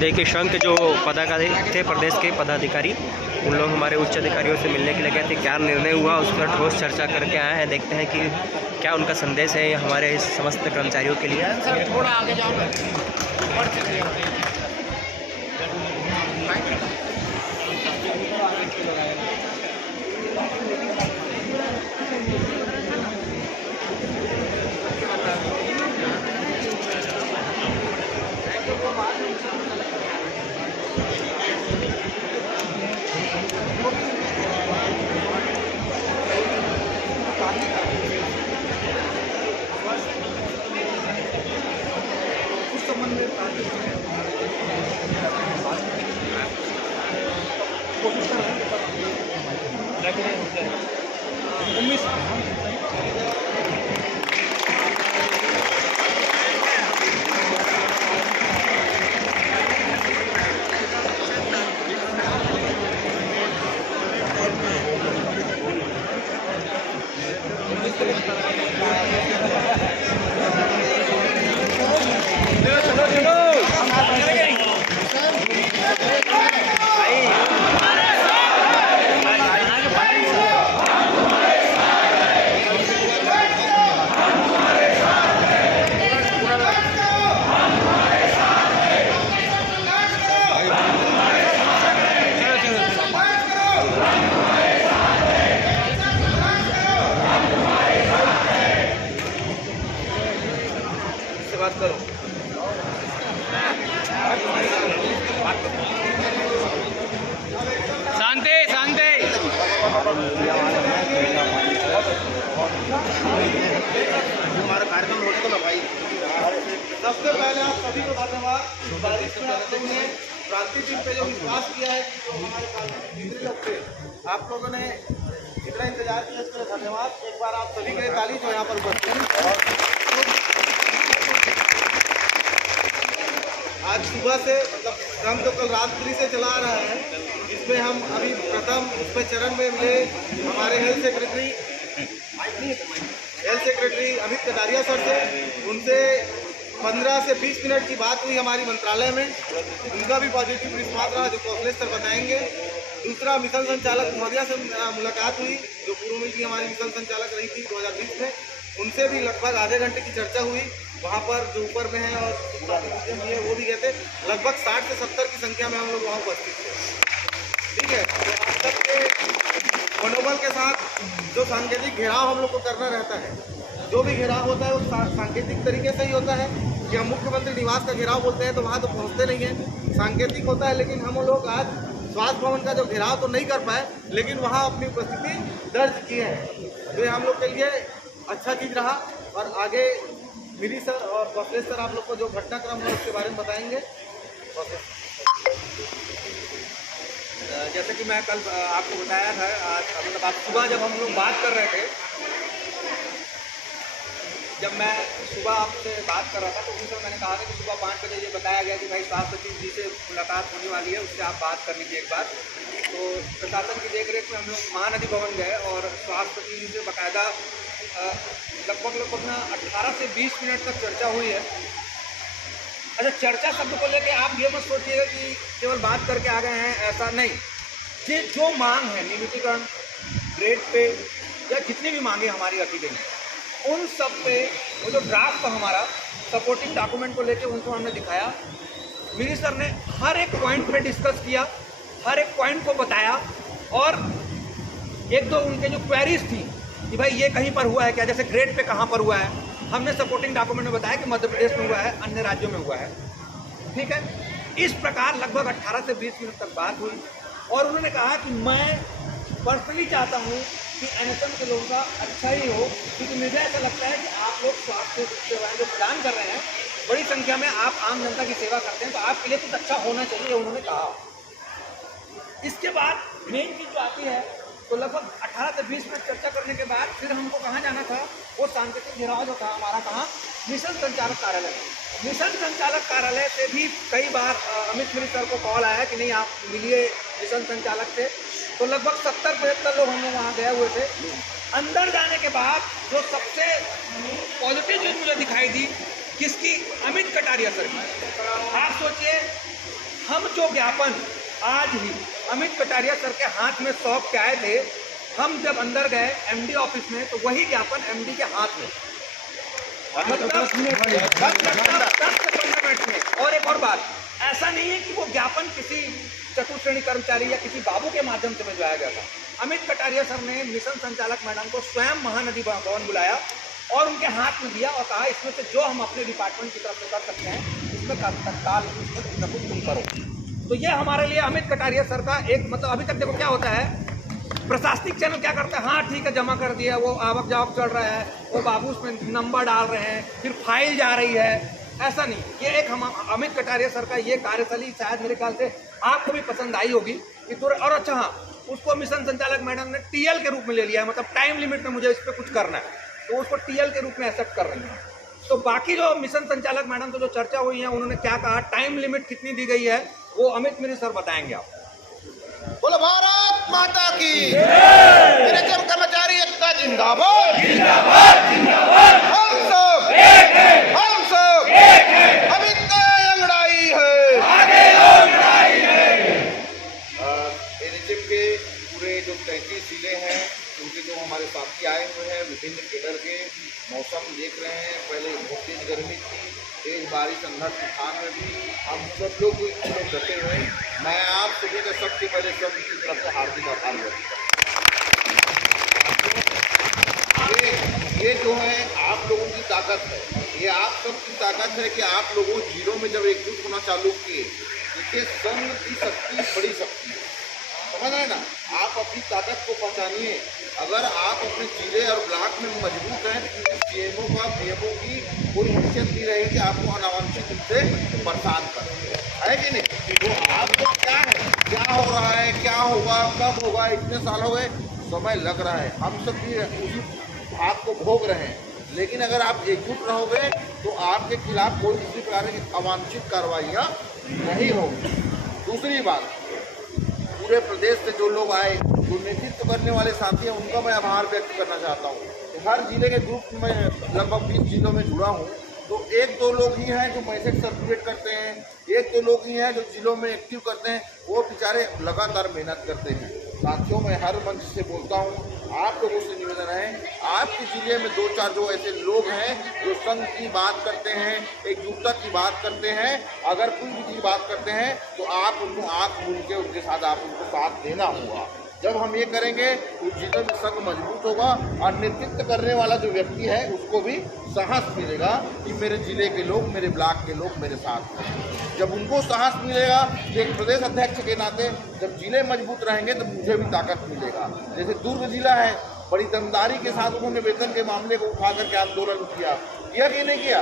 देखिए संघ के जो पदाधिकारी थे, प्रदेश के पदाधिकारी, उन लोग हमारे उच्च अधिकारियों से मिलने के लिए गए थे। क्या निर्णय हुआ उस पर ठोस चर्चा करके आए हैं। देखते हैं कि क्या उनका संदेश है हमारे समस्त कर्मचारियों के लिए। थोड़ा आगे जाओ। बात करो। शांति शांति। हमारा कार्यक्रम होने को ना भाई। सबसे पहले आप सभी को धन्यवाद। क्रांति दिन पे जो विश्वास किया है, आप लोगों ने इतना इंतजार किया, इसके लिए धन्यवाद। एक बार आप सभी के लिए ताली जो यहाँ पर उपस्थित। आज सुबह से मतलब हम तो कल रात्रि से चला रहा है, इसमें हम अभी प्रथम उसमें चरण में मिले हमारे health secretary Amit Kataria sir से। उनसे 15 से 20 मिनट की बात हुई हमारी मंत्रालय में। उनका भी पॉजिटिव रिस्पॉन्स रहा, जो कौशलेश सर बताएंगे। दूसरा मिशन संचालक महोदया से मुलाकात हुई, जो पूर्व में की हमारी मिशन संचालक रही थी 2020 में। उनसे भी लगभग आधे घंटे की चर्चा हुई। वहाँ पर जो ऊपर में है और ये वो भी गए थे। लगभग 60 से 70 की संख्या में हम लोग वहाँ उपस्थित थे। ठीक है, तो आप सबके मनोबल के साथ जो सांकेतिक घेराव हम लोग को करना रहता है, जो भी घेराव होता है वो सांकेतिक तरीके से ही होता है कि हम मुख्यमंत्री निवास का घेराव बोलते हैं तो वहाँ तो पहुँचते नहीं हैं, सांकेतिक होता है। लेकिन हम लोग आज स्वास्थ्य भवन का जो घेराव तो नहीं कर पाए, लेकिन वहाँ अपनी उपस्थिति दर्ज किए हैं। तो ये हम लोग के लिए अच्छा चीज़ रहा। और आगे मिली सर और कौशलेश सर आप लोग को जो घटनाक्रम है उसके बारे में बताएंगे। जैसे कि मैं कल आपको बताया था, आज मतलब आप सुबह जब हम लोग बात कर रहे थे, जब मैं सुबह आपसे बात कर रहा था तो उस समय मैंने कहा था कि सुबह 5 बजे ये बताया गया कि भाई स्वास्थ्य सचिव जी से मुलाकात होने वाली है, उससे आप बात कर लीजिए एक बार। तो प्रशासन की देखरेख में हम लोग महानदी भवन गए और स्वास्थ्य सचिव जी से बाकायदा लगभग ना 18 से 20 मिनट तक चर्चा हुई है। अच्छा, चर्चा शब्द को लेके आप ये मत सोचिएगा कि केवल बात करके आ गए हैं, ऐसा नहीं। ये जो मांग है नियमितीकरण, ग्रेड पे या जितनी भी मांगे हमारी रखी गई हैं, उन सब पे वो जो ड्राफ्ट था हमारा सपोर्टिंग डॉक्यूमेंट को लेके उनको हमने दिखाया। मिनिस्टर ने हर एक पॉइंट पे डिस्कस किया, हर एक पॉइंट को बताया। और एक दो उनके जो क्वेरीज थी कि भाई ये कहीं पर हुआ है क्या, जैसे ग्रेड पे कहाँ पर हुआ है, हमने सपोर्टिंग डॉक्यूमेंट में बताया कि मध्य प्रदेश में हुआ है, अन्य राज्यों में हुआ है। ठीक है, इस प्रकार लगभग 18 से 20 मिनट तक बात हुई। और उन्होंने कहा कि मैं पर्सनली चाहता हूँ कि NSM के लोगों का अच्छा ही हो, क्योंकि मुझे ऐसा लगता है कि आप लोग स्वास्थ्य सेवाएं जो प्रदान कर रहे हैं, बड़ी संख्या में आप आम जनता की सेवा करते हैं, तो आपके लिए कुछ अच्छा होना चाहिए, उन्होंने कहा। इसके बाद मेन चीज़ जो आती है, तो लगभग 18 से 20 मिनट चर्चा करने के बाद फिर हमको कहाँ जाना था, वो सांकेतिक घेराव जो था हमारा, कहाँ, मिशन संचालक कार्यालय। मिशन संचालक कार्यालय से भी कई बार अमित मिश्र को कॉल आया कि नहीं आप मिलिए मिशन संचालक से। तो लगभग 70-75 लोग हम लोग वहाँ गए हुए थे। अंदर जाने के बाद जो सबसे पॉजिटिव चीज़ मुझे दिखाई दी, किसकी, अमित कटारिया सर की। आप सोचिए हम जो ज्ञापन आज ही अमित कटारिया सर के हाथ में सौंप के आए थे, हम जब अंदर गए एमडी ऑफिस में तो वही ज्ञापन एमडी के हाथ में, मतलब 10 से 15 मिनट में। और एक और बात, ऐसा नहीं है कि वो ज्ञापन किसी चतुर्श्रेणी कर्मचारी या किसी बाबू के माध्यम से भिजवाया गया था। अमित कटारिया सर ने मिशन संचालक मैडम को स्वयं महानदी भवन बुलाया और उनके हाथ में दिया और कहा इसमें से जो हम अपने डिपार्टमेंट की तरफ से कर सकते हैं इसमें तत्काल तुम करो। तो ये हमारे लिए अमित कटारिया सर का एक मतलब, अभी तक देखो क्या होता है, प्रशासनिक चैनल क्या करता है, हाँ ठीक है जमा कर दिया, वो आवक जावक चल रहा है, वो बाबू उसमें नंबर डाल रहे हैं, फिर फाइल जा रही है। ऐसा नहीं, ये एक हम अमित कटारिया सर का ये कार्यशैली शायद मेरे ख्याल से आपको भी पसंद आई होगी कि और अच्छा हाँ, उसको मिशन संचालक मैडम ने टीएल के रूप में ले लिया है, मतलब टाइम लिमिट में मुझे इस पर कुछ करना है तो उसको टीएल के रूप में एक्सेप्ट कर रही है। तो बाकी जो मिशन संचालक मैडम से जो चर्चा हुई है, उन्होंने क्या कहा, टाइम लिमिट कितनी दी गई है, वो अमित मिनी सर बताएंगे आप। बोलो भारत माता की मेरे जब कर्मचारी एकता जिंदाबाद जिंदाबाद जिंदाबाद। हम सब एक हैं, हम सब एक हैं, अमित अंगड़ाई है, आगे अंगड़ाई है। एनएचएम के पूरे जो 33 जिले हैं उनके जो हमारे साथी आए हुए हैं विभिन्न केडर के, मौसम देख रहे हैं, पहले बहुत तेज गर्मी थी, तेज बारिश, अंधड़ तूफान में भी हम सब लोग डटे हुए। मैं आप सभी का सबसे पहले सब की तरफ से हार्दिक आभार व्यक्त करता हूँ। ये जो है आप लोगों की ताकत है, ये आप सबकी ताकत है कि आप लोगों जिलों में जब एकजुट होना चालू किए, देखिए संघ की शक्ति बड़ी शक्ति है, समझ रहे ना। आप अपनी ताकत को पहचानिए। अगर आप अपने जिले और ब्लॉक में मजबूत हैं तो सीएमओ का पीएमओ की कोई हैसियत नहीं रहेगी कि आपको अनावश्यक रूप से परेशान करें, है कि नहीं। तो आपको क्या है, क्या हो रहा है, क्या होगा, कब होगा, इतने साल हो गए, समय लग रहा है, हम सब भी उसी आपको भोग रहे हैं। लेकिन अगर आप एकजुट रहोगे तो आपके खिलाफ कोई किसी प्रकार की अवांछित कार्रवाइयाँ नहीं होगी। दूसरी बात, पूरे प्रदेश से जो लोग आए, जो नेतृत्व करने वाले साथी हैं, उनका मैं आभार व्यक्त करना चाहता हूँ। हर जिले के ग्रुप में लगभग 20 जिलों में जुड़ा हूँ, तो 1-2 लोग ही हैं जो मैसेज सर्कुलेट करते हैं, 1-2 लोग ही हैं जो जिलों में एक्टिव करते हैं, वो बेचारे लगातार मेहनत करते हैं। साथियों, मैं हर मंच से बोलता हूँ, आप लोगों से निवेदन है, आपके जिले में 2-4 जो ऐसे लोग हैं जो संघ की बात करते हैं, एकजुटता की बात करते हैं, अगर कोई भी चीज़ बात करते हैं तो आप उनको आँख मूंद के उनके साथ आप उनको साथ देना होगा। जब हम ये करेंगे तो जिले में संघ मजबूत होगा और नेतृत्व करने वाला जो व्यक्ति है उसको भी साहस मिलेगा कि मेरे जिले के लोग, मेरे ब्लॉक के लोग मेरे साथ हैं। जब उनको साहस मिलेगा, एक प्रदेश अध्यक्ष के नाते जब जिले मजबूत रहेंगे तो मुझे भी ताकत मिलेगा। जैसे दुर्ग जिला है, बड़ी दमदारी के साथ उन्होंने वेतन के मामले को उठा करके आंदोलन किया कि नहीं किया,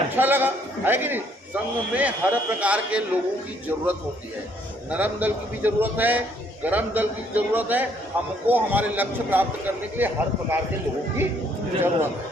अच्छा लगा, है कि नहीं। संघ में हर प्रकार के लोगों की जरूरत होती है, नरम दल की भी जरूरत है, गरम दल की जरूरत है। हमको हमारे लक्ष्य प्राप्त करने के लिए हर प्रकार के लोगों की जरूरत है।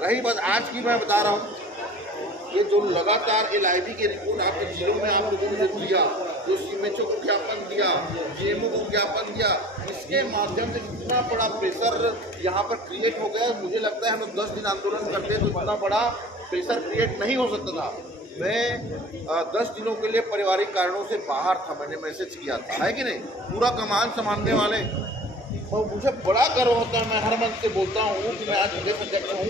रही बात आज की, मैं बता रहा हूँ, ये जो लगातार LIB की रिपोर्ट आपके जिलों में आप लोगों ने दिया, जो सीएमएचओ को ज्ञापन दिया, जीएमओ को ज्ञापन दिया, इसके माध्यम से इतना बड़ा प्रेशर यहाँ पर क्रिएट हो गया। मुझे लगता है हम लोग 10 दिन आंदोलन करते तो इतना बड़ा प्रेशर क्रिएट नहीं हो सकता था। मैं 10 दिनों के लिए पारिवारिक कारणों से बाहर था, मैंने मैसेज किया था, है कि नहीं। पूरा कमान संभालने वाले, तो मुझे बड़ा गर्व होता है, मैं हर मंच से बोलता हूँ कि मैं आज प्रदेश अध्यक्ष हूँ,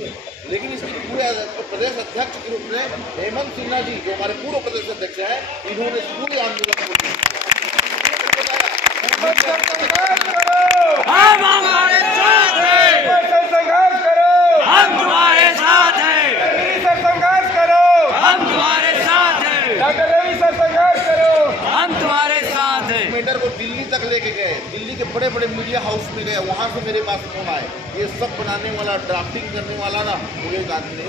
लेकिन इसके पूरे प्रदेश अध्यक्ष के रूप में हेमंत सिन्हा जी जो हमारे पूर्व प्रदेश अध्यक्ष हैं, इन्होंने पूरे आंदोलन को हम हमारे साथ हैं, संघर्ष करो, हम तुम्हारे साथ हैं, संघर्ष करो, हम तुम्हारे साथ हैं, डॉक्टर रवि सर संघर्ष करो, हम तुम्हारे साथ हैं। मैटर को दिल्ली तक लेके गए, दिल्ली के बड़े बड़े मीडिया हाउस में गए, वहाँ से मेरे पास फोन आए, ये सब बनाने वाला, ड्राफ्टिंग करने वाला ना वो एक आदमी ने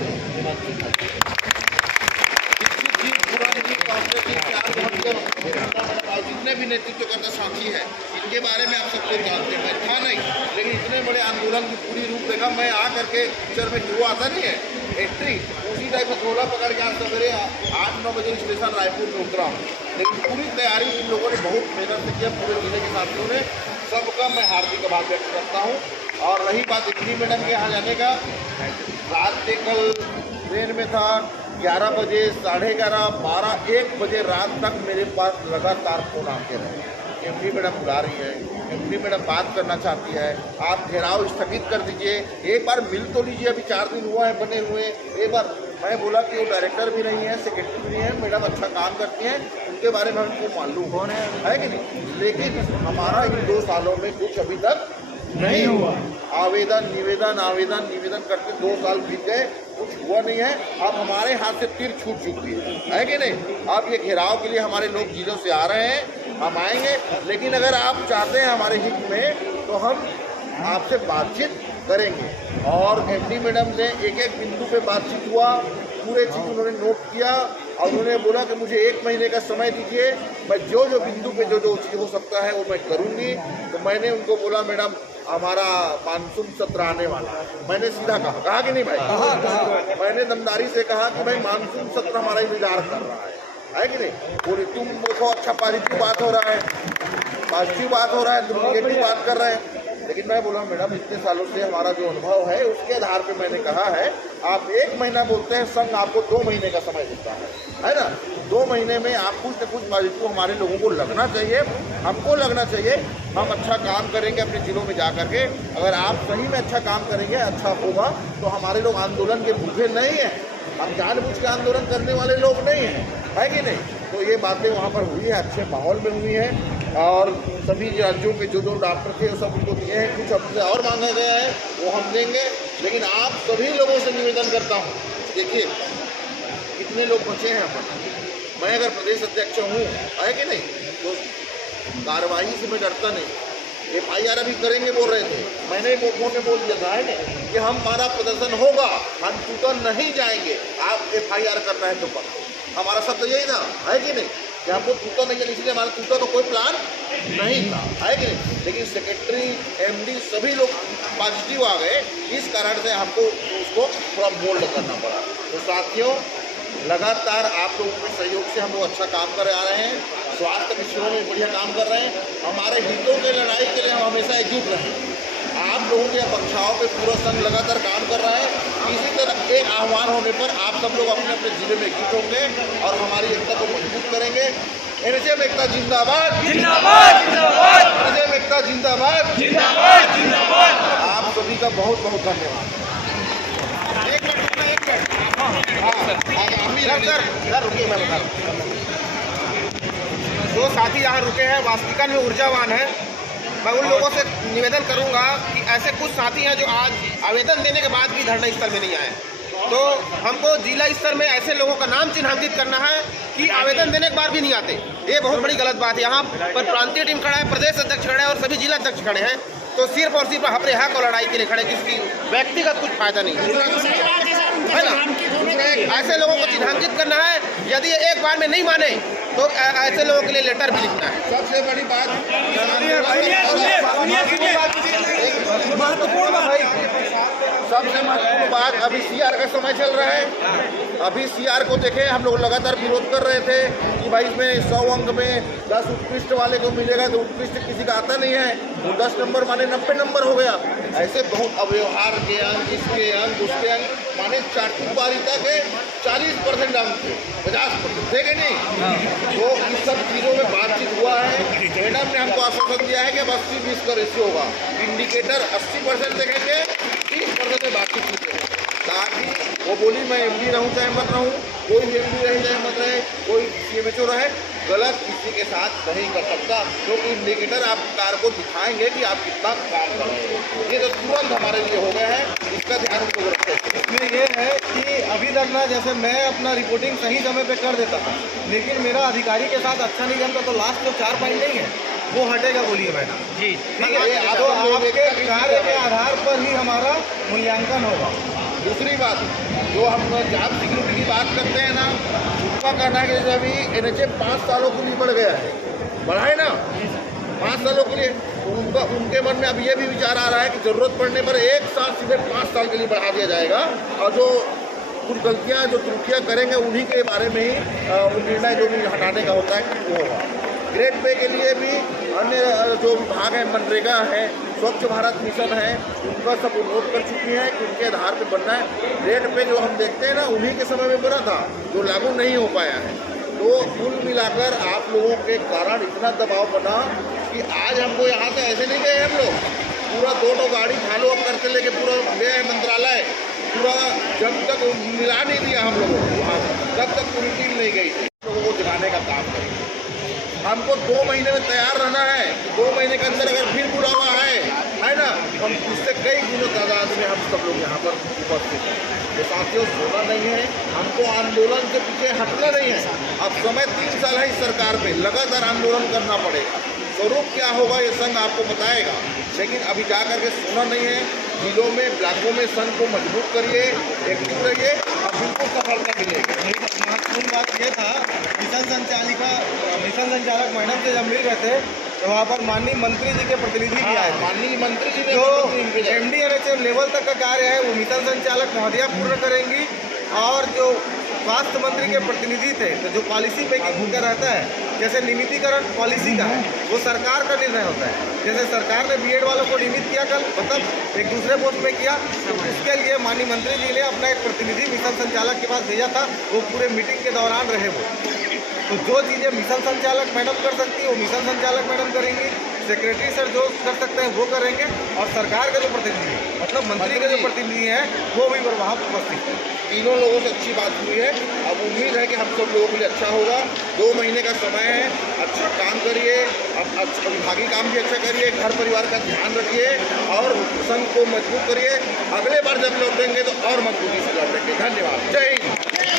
जितने भी नेतृत्व करता साथी है, इनके बारे में आप सब लोग जानते हैं। मैं था नहीं, लेकिन इतने बड़े आंदोलन की पूरी रूपरेखा मैं आ करके पिक्चर में जो आता नहीं है एंट्री, उसी टाइप का झोला पकड़ के आज सवेरे 8-9 बजे स्टेशन रायपुर में उतरा हूँ। लेकिन पूरी तैयारी इन लोगों ने बहुत मेहनत से किया, पूरे जिले के साथियों ने, सबका मैं हार्दिक आभार व्यक्त करता हूँ। और रही बात इतनी मैडम के यहाँ जाने का, रात के कल ट्रेन में था, 11 बजे, 11:30, 12, 1 बजे रात तक मेरे पास लगातार फ़ोन आते रहे। एमडी मैडम बुला रही है, एमडी मैडम बात करना चाहती है, आप घेराव स्थगित कर दीजिए, एक बार मिल तो लीजिए, अभी 4 दिन हुआ है बने हुए। एक बार मैं बोला कि वो डायरेक्टर भी नहीं है, सेक्रेटरी भी नहीं है, मैडम अच्छा काम करती हैं, उनके बारे में हमको मालूम कौन है कि नहीं, लेकिन हमारा इन 2 सालों में कुछ अभी तक नहीं हुआ। आवेदन निवेदन करके 2 साल बीत गए, कुछ हुआ नहीं है। अब हमारे हाथ से तीर छूट चुकी है कि नहीं। अब ये घेराव के लिए हमारे लोग जिलों से आ रहे हैं, हम आएंगे, लेकिन अगर आप चाहते हैं हमारे हित में तो हम आपसे बातचीत करेंगे। और एमडी मैडम ने एक बिंदु पे बातचीत हुआ, पूरे चीज़ उन्होंने नोट किया और उन्होंने बोला कि मुझे 1 महीने का समय दीजिए, मैं जो बिंदु पे जो चीज़ हो सकता है वो मैं करूँगी। तो मैंने उनको बोला मैडम हमारा मानसून सत्र आने वाला है, मैंने सीधा कहा कि नहीं भाई, मैंने दमदारी से कहा कि भाई मानसून सत्र हमारा इंतजार कर रहा है कि नहीं। बोले तुम देखो अच्छा पॉजिटिव बात हो रहा है, तुम नेगेटिव बात कर रहे हैं। लेकिन मैं बोला मैडम इतने सालों से हमारा जो अनुभव है उसके आधार पे मैंने कहा है, आप 1 महीना बोलते हैं, संघ आपको 2 महीने का समय देता है ना। 2 महीने में आप कुछ न कुछ पॉजिटिव हमारे लोगों को लगना चाहिए, हमको लगना चाहिए। हम अच्छा काम करेंगे अपने जिलों में जा करके, अगर आप सही में अच्छा काम करेंगे, अच्छा होगा तो हमारे लोग आंदोलन के भूखे नहीं हैं, हम जानबूझ के आंदोलन करने वाले लोग नहीं हैं, है कि नहीं। तो ये बातें वहाँ पर हुई है, अच्छे माहौल में हुई हैं और सभी राज्यों के जो डॉक्टर थे वो सब उनको दिए हैं। कुछ हमसे और मांगा गया है वो हम देंगे, लेकिन आप सभी लोगों से निवेदन करता हूँ, देखिए कितने लोग बचे हैं अपन। मैं अगर प्रदेश अध्यक्ष हूँ, है कि नहीं, तो कार्रवाई से मैं डरता नहीं। FIR अभी करेंगे बोल रहे थे, मैंने फोन में बोल दिया था है कि हमारा प्रदर्शन होगा, हम टूटा नहीं जाएंगे, आप FIR करना है तो करो। हमारा सब तो यही था, है कि नहीं, कि हमको टूटा नहीं जाए, इसलिए हमारा टूटा तो कोई प्लान नहीं था, है कि नहीं। लेकिन सेक्रेटरी, MD सभी लोग पॉजिटिव आ गए, इस कारण से हमको उसको थोड़ा मोल्ड करना पड़ा। तो साथियों लगातार आप लोगों के सहयोग से हम लोग अच्छा काम कर आ रहे हैं, स्वास्थ्य के क्षेत्रों में बढ़िया काम कर रहे हैं। हमारे हितों के लड़ाई के लिए हम हमेशा एकजुट रहें। आप लोगों के अपेक्षाओं पे पूरा संघ लगातार काम कर रहा है। इसी तरह एक आह्वान होने पर आप सब लोग अपने अपने जिले में एकजुट होंगे और हमारी एकता को मजबूत करेंगे। एनएचएम एकता जिंदाबाद, जिंदाबाद, जिंदाबाद, एनएचएम एकता जिंदाबाद, जिंदाबाद, जिंदाबाद। आप सभी का बहुत बहुत धन्यवाद। सर रुकिए, मैं बता रहा हूँ। जो साथी यहाँ रुके हैं वास्तविकता में ऊर्जावान है। मैं उन लोगों से निवेदन करूंगा कि ऐसे कुछ साथी हैं जो आज आवेदन देने के बाद भी धरना स्थल में नहीं आए, तो हमको जिला स्तर में ऐसे लोगों का नाम चिन्हांकित करना है कि आवेदन देने के बाद भी नहीं आते। ये बहुत बड़ी गलत बात है। यहाँ पर प्रांतीय टीम खड़ा है, प्रदेश अध्यक्ष खड़े हैं और सभी जिला अध्यक्ष खड़े हैं, तो सिर्फ और सिर्फ अपने हक और लड़ाई के लिए खड़े, किसी व्यक्तिगत कुछ फायदा नहीं है ना। ऐसे लोगों को चिन्हांकित करना है, यदि एक बार में नहीं माने तो ऐसे लोगों के लिए लेटर भी लिखना है। सबसे बड़ी बात सबसे महत्वपूर्ण बात, अभी CR का समय चल रहा है। अभी CR को देखें, हम लोग लगातार विरोध कर रहे थे कि भाई इसमें 100 अंक में 10 उत्कृष्ट वाले को मिलेगा, तो उत्कृष्ट किसी का आता नहीं है, वो 10 नंबर माने 90 नंबर हो गया। ऐसे बहुत अव्यवहार के अंक, इसके अंक, उसके अंक माने चाटुकारिता के 40% अंक थे, 50% थे कि नहीं। तो इस सब चीज़ों में बातचीत हुआ है। मैडम ने हमको आश्वासन दिया है कि अब 80-20 का रेशियो होगा, इंडिकेटर 80% देखेंगे, 30% में बातचीत कीजिए, ताकि वो बोली मैं MD रहूँ चाहे मत रहूँ, कोई भी MD रहे चाहे मत रहे, कोई CMHO रहे, गलत किसी के साथ नहीं कर सकता, क्योंकि इंडिकेटर आप कार को दिखाएंगे कि आप कितना काम कर रहे हैं। ये तो तुरंत हमारे लिए हो गया है, इसका ध्यान हमको रखें। इसमें ये है कि अभी तक ना, जैसे मैं अपना रिपोर्टिंग सही समय पे कर देता था, लेकिन मेरा अधिकारी के साथ अच्छा नहीं जमता, तो लास्ट जो 4 पॉइंट नहीं है वो हटेगा, बोलिए मैडम जी, ठीक है। तो आपके कार्य के आधार पर ही हमारा मूल्यांकन होगा। दूसरी बात, जो हम जॉब सिक्योरिटी की बात करते हैं ना, उसका कहना है कि जैसे अभी NHM 5 सालों के लिए बढ़ गया है, बढ़ा है ना 5 सालों के लिए, तो उनके मन में अब ये भी विचार आ रहा है कि ज़रूरत पड़ने पर एक साल सीधे 5 साल के लिए बढ़ा दिया जाएगा, और जो कुछ गलतियाँ जो त्रुटियाँ करेंगे उन्हीं के बारे में ही निर्णय जो भी हटाने का होता है वो होगा। ग्रेड पे के लिए भी अन्य जो विभाग हैं, मनरेगा है, स्वच्छ भारत मिशन है, उनका सब अनुरोध कर चुकी हैं कि उनके आधार पे बनना है। ग्रेड पे जो हम देखते हैं ना, उन्हीं के समय में बना था, जो लागू नहीं हो पाया है। तो कुल मिलाकर आप लोगों के कारण इतना दबाव बना कि आज हमको यहाँ से ऐसे नहीं गए हम लोग, पूरा 2 गाड़ी फॉलो अप करते लेके पूरा गए मंत्रालय, पूरा जब तक मिला नहीं दिया हम लोगों को वहाँ, तब तक पूरी टीम नहीं गई थी। लोगों को जगाने का काम करेंगे। हमको 2 महीने में तैयार रहना है। 2 महीने के अंदर अगर फिर बुलावा है ना, हम इससे कई गुना तादाद में हम सब लोग यहाँ पर उपस्थित हैं। तो साथियों, सोना नहीं है, हमको आंदोलन से पीछे हटना नहीं है। अब समय 3 साल है इस सरकार पे, लगातार आंदोलन करना पड़ेगा। स्वरूप क्या होगा ये संघ आपको बताएगा, लेकिन अभी जा करके सोना नहीं है। जिलों में, ब्लॉकों में संघ को मजबूत करिए, एकजुट रहिए, अब बिल्कुल सफलता मिलेगी। महत्वपूर्ण बात ये था, मिशन संचालक मैडम से जब मिल रहे थे तो वहाँ पर माननीय मंत्री जी के प्रतिनिधि भी आए थे। माननीय मंत्री जी ने जो MD/NHM लेवल तक का कार्य है वो मिशन संचालक महोदया पूर्ण करेंगी, और जो स्वास्थ्य मंत्री के प्रतिनिधि थे तो जो पॉलिसी मेकिंग का रहता है, जैसे नियमितीकरण पॉलिसी का है, वो सरकार का निर्णय होता है। जैसे सरकार ने बीएड वालों को नियमित किया कल, मतलब एक दूसरे पोस्ट में किया, तो उसके लिए माननीय मंत्री जी ने अपना एक प्रतिनिधि मिशन संचालक के पास भेजा था। वो पूरे मीटिंग के दौरान रहे वो। तो जो चीज़ें मिशन संचालक मैडम कर सकती है वो मिशन संचालक मैडम करेंगी, सेक्रेटरी सर जो कर सकते हैं वो करेंगे, और सरकार के जो प्रतिनिधि मतलब मंत्री के जो प्रतिनिधि हैं वो भी वहाँ उपस्थित हैं। तीनों लोगों से अच्छी बात हुई है। अब उम्मीद है कि हम सब लोगों के लिए अच्छा होगा। 2 महीने का समय है, अच्छा काम करिए, अब अच्छा विभागीय काम भी अच्छा करिए, घर परिवार का ध्यान रखिए और संघ को मजबूत करिए। अगले बार जब लौटेंगे तो और मजबूती से लौटेंगे। धन्यवाद। जय हिंद।